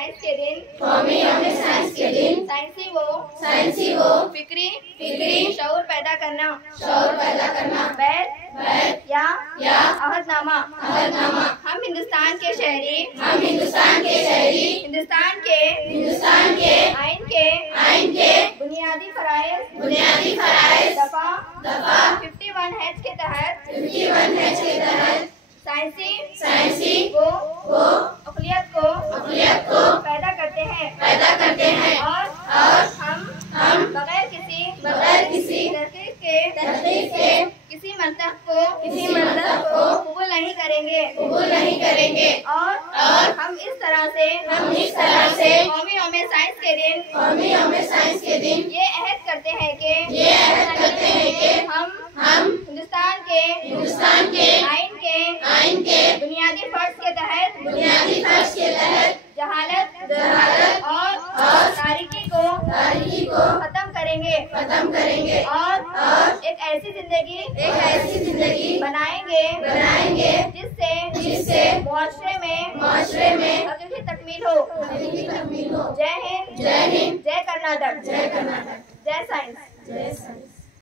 Science के दिन, कौमी यौम साइंस के दिन साइंसी वो फिक्री शऊर पैदा करना, बैत या अहदनामा। हम हिंदुस्तान के शहरी हिंदुस्तान के आइन के बुनियादी फराइज दफा 51H के तहत साइंसी वो अक़लियत को पैदा करते हैं और हम बगैर किसी तहक़ीक़ के किसी मंतक़ को कबूल नहीं करेंगे और हम इस तरह से कौमी यौम साइंस के दिन ये अहद करते हैं कि हम हिंदुस्तान के आइन के बुनियादी फर्ज के तहत जहालत और तारीकी को खत्म करेंगे और एक ऐसी जिंदगी बनाएंगे जिससे मुआशरे में हकीकी तकमील हो। जय हिंद, जय कर्नाटक, जय साइंस।